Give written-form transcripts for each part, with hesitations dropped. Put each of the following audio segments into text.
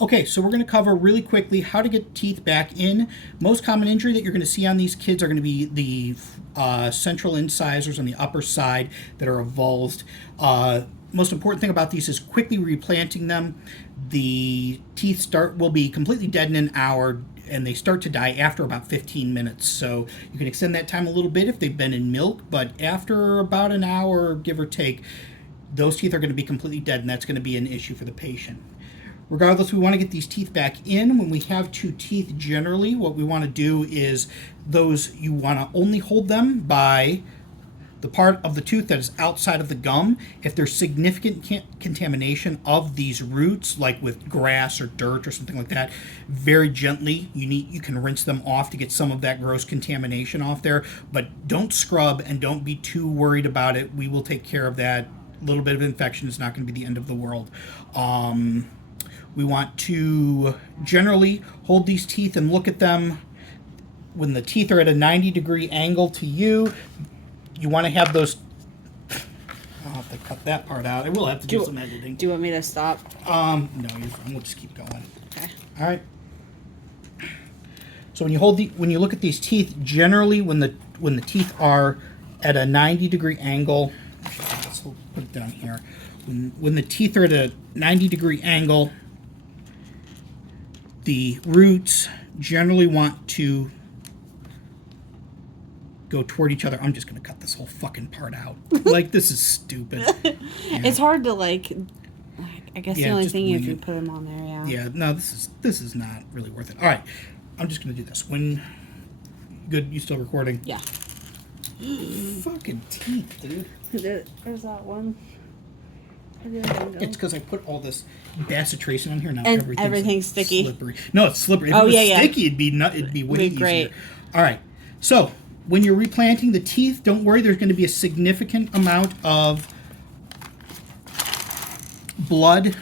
Okay, so we're going to cover really quickly how to get teeth back in. Most common injury that you're going to see on these kids are going to be the central incisors on the upper side that are avulsed. Most important thing about these is quickly replanting them. The teeth will be completely dead in an hour, and they start to die after about 15 minutes. So you can extend that time a little bit if they've been in milk, but after about an hour, give or take, those teeth are going to be completely dead, and that's going to be an issue for the patient. Regardless, we want to get these teeth back in. When we have two teeth, generally, what we want to do is you want to only hold them by the part of the tooth that is outside of the gum. If there's significant contamination of these roots, like with grass or dirt or something like that, very gently, you can rinse them off to get some of that gross contamination off there, but don't scrub and don't be too worried about it. We will take care of that. A little bit of infection is not going to be the end of the world. We want to generally hold these teeth and look at them. When the teeth are at a 90-degree angle to you, you want to have those... I'll have to cut that part out. I will have to do some editing. Do you want me to stop? No, you're fine. We'll just keep going. Okay. All right. So when you look at these teeth, generally when the teeth are at a 90-degree angle, let's put it down here. When the teeth are at a 90-degree angle, the roots generally want to go toward each other. I'm just going to cut this whole fucking part out. Like, this is stupid. Yeah. It's hard to, I guess the only thing if you it. put them on there, yeah. Yeah, no, this is not really worth it. All right, I'm just going to do this. Good, you still recording? Yeah. Fucking teeth, dude. There's that one. It's because I put all this bacitracin on here now. And everything's sticky. Slippery. No, it's slippery. If it was sticky, it'd be way easier. Great. All right. So when you're replanting the teeth, don't worry. There's going to be a significant amount of blood,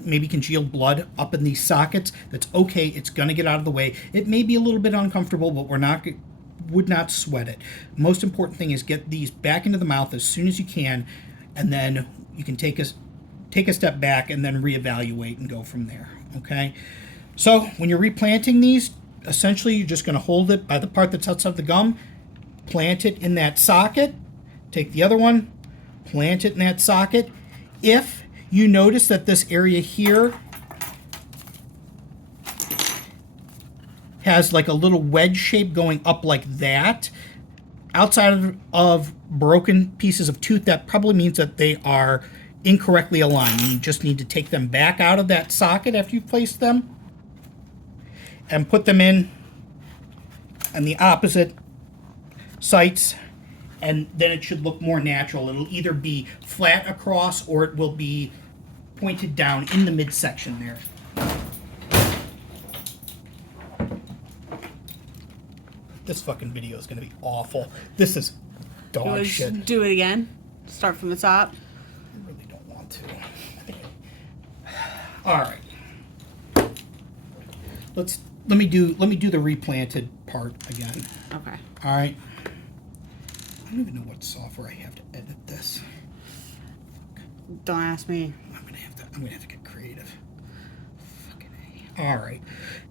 maybe congealed blood, up in these sockets. That's okay. It's going to get out of the way. It may be a little bit uncomfortable, but would not sweat it. Most important thing is get these back into the mouth as soon as you can, and then you can take a step back and then reevaluate and go from there, okay? So when you're replanting these, essentially you're just going to hold it by the part that's outside the gum, plant it in that socket, take the other one, plant it in that socket. If you notice that this area here has like a little wedge shape going up like that, outside of broken pieces of tooth, that probably means that they are incorrectly aligned. You just need to take them back out of that socket after you've placed them and put them in on the opposite sites, and then it should look more natural. It'll either be flat across or it will be pointed down in the midsection there. This fucking video is going to be awful. This is dog shit. Do it again. Start from the top. I really don't want to. All right. Let me do the replanted part again. Okay. All right. I don't even know what software I have to edit this. Don't ask me. I'm gonna have to get creative. Fucking A. All right.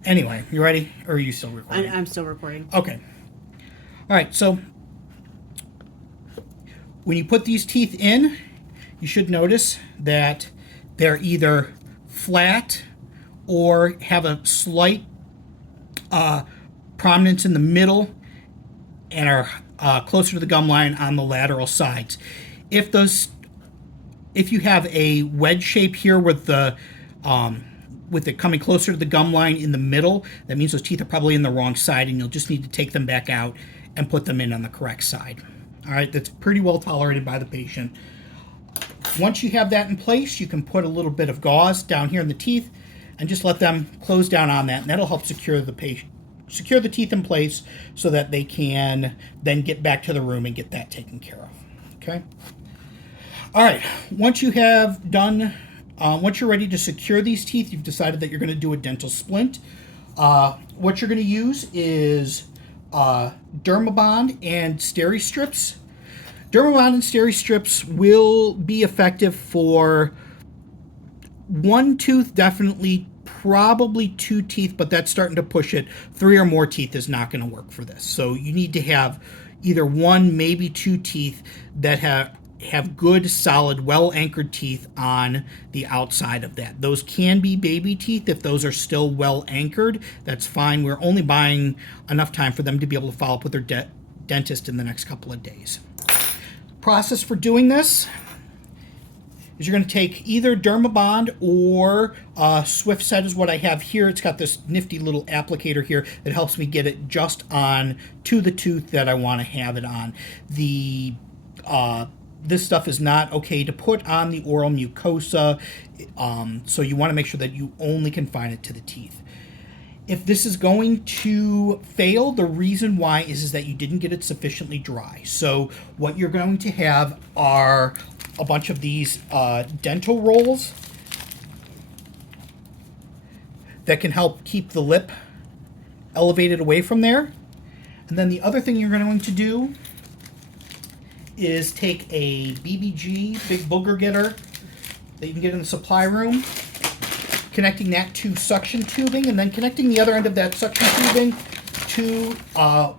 Anyway, you ready? Or are you still recording? I'm still recording. Okay. All right, so when you put these teeth in, you should notice that they're either flat or have a slight prominence in the middle and are closer to the gum line on the lateral sides. If you have a wedge shape here with it coming closer to the gum line in the middle, that means those teeth are probably in the wrong side, and you'll just need to take them back out and put them in on the correct side. All right, that's pretty well tolerated by the patient. Once you have that in place, you can put a little bit of gauze down here in the teeth and just let them close down on that, and that'll help secure the teeth in place so that they can then get back to the room and get that taken care of. Okay? All right, once you're ready to secure these teeth, you've decided that you're going to do a dental splint. What you're going to use is Dermabond and Steri-Strips. Dermabond and Steri-Strips will be effective for one tooth, definitely probably 2 teeth, but that's starting to push it. 3 or more teeth is not going to work for this. So you need to have either 1, maybe 2 teeth that have good, solid, well-anchored teeth on the outside of that. Those can be baby teeth if those are still well-anchored. That's fine. We're only buying enough time for them to be able to follow up with their dentist in the next couple of days. Process for doing this is you're going to take either Dermabond or Swift Set is what I have here. It's got this nifty little applicator here that helps me get it just on to the tooth that I want to have it on. This stuff is not okay to put on the oral mucosa, so you want to make sure that you only confine it to the teeth. If this is going to fail, the reason why is that you didn't get it sufficiently dry. So what you're going to have are a bunch of these dental rolls that can help keep the lip elevated away from there. And then the other thing you're going to do is take a BBG, big booger getter, that you can get in the supply room, connecting that to suction tubing, and then connecting the other end of that suction tubing to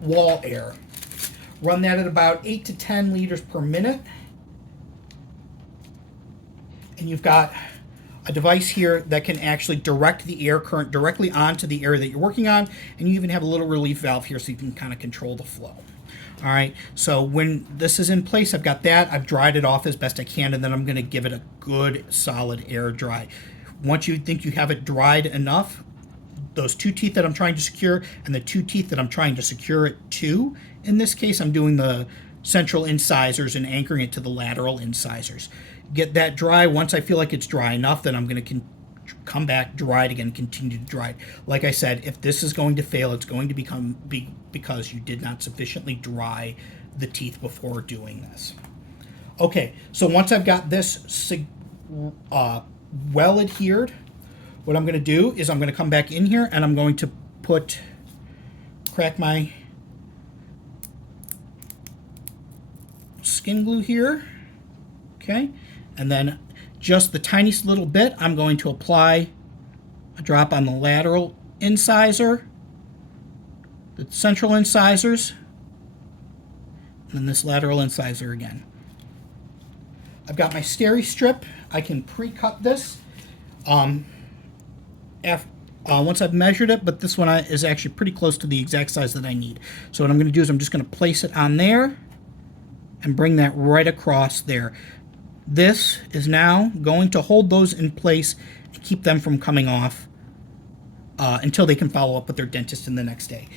wall air. Run that at about 8 to 10 liters per minute. And you've got a device here that can actually direct the air current directly onto the area that you're working on, and you even have a little relief valve here so you can kind of control the flow. All right, so when this is in place, I've got that. I've dried it off as best I can, and then I'm going to give it a good, solid air dry. Once you think you have it dried enough, those 2 teeth that I'm trying to secure and the 2 teeth that I'm trying to secure it to, in this case, I'm doing the central incisors and anchoring it to the lateral incisors. Get that dry. Once I feel like it's dry enough, then I'm going to come back, dry it again, continue to dry it. Like I said, if this is going to fail, it's going to be because you did not sufficiently dry the teeth before doing this. Okay, so once I've got this well adhered, what I'm going to do is I'm going to come back in here and I'm going to crack my skin glue here, okay, and then just the tiniest little bit, I'm going to apply a drop on the lateral incisor, the central incisors, and then this lateral incisor again. I've got my steri strip. I can pre-cut this once I've measured it, but this one is actually pretty close to the exact size that I need. So what I'm going to do is I'm just going to place it on there and bring that right across there. This is now going to hold those in place and keep them from coming off until they can follow up with their dentist in the next day.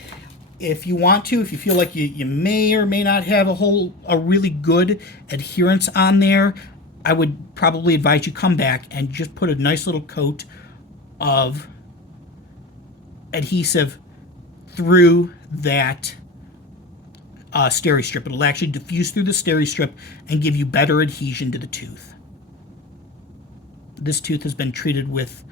If you want to, if you feel like you may or may not have a really good adherence on there, I would probably advise you come back and just put a nice little coat of adhesive through that steri strip. It'll actually diffuse through the steri strip and give you better adhesion to the tooth. This tooth has been treated with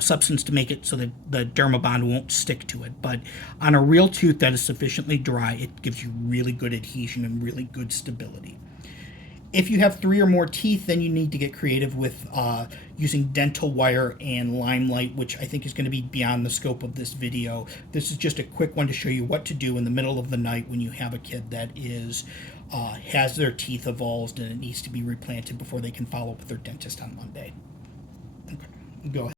substance to make it so that the Dermabond won't stick to it. But on a real tooth that is sufficiently dry, it gives you really good adhesion and really good stability. If you have 3 or more teeth, then you need to get creative with using dental wire and limelight, which I think is going to be beyond the scope of this video. This is just a quick one to show you what to do in the middle of the night when you have a kid that has their teeth avulsed and it needs to be replanted before they can follow up with their dentist on Monday. Okay, go ahead.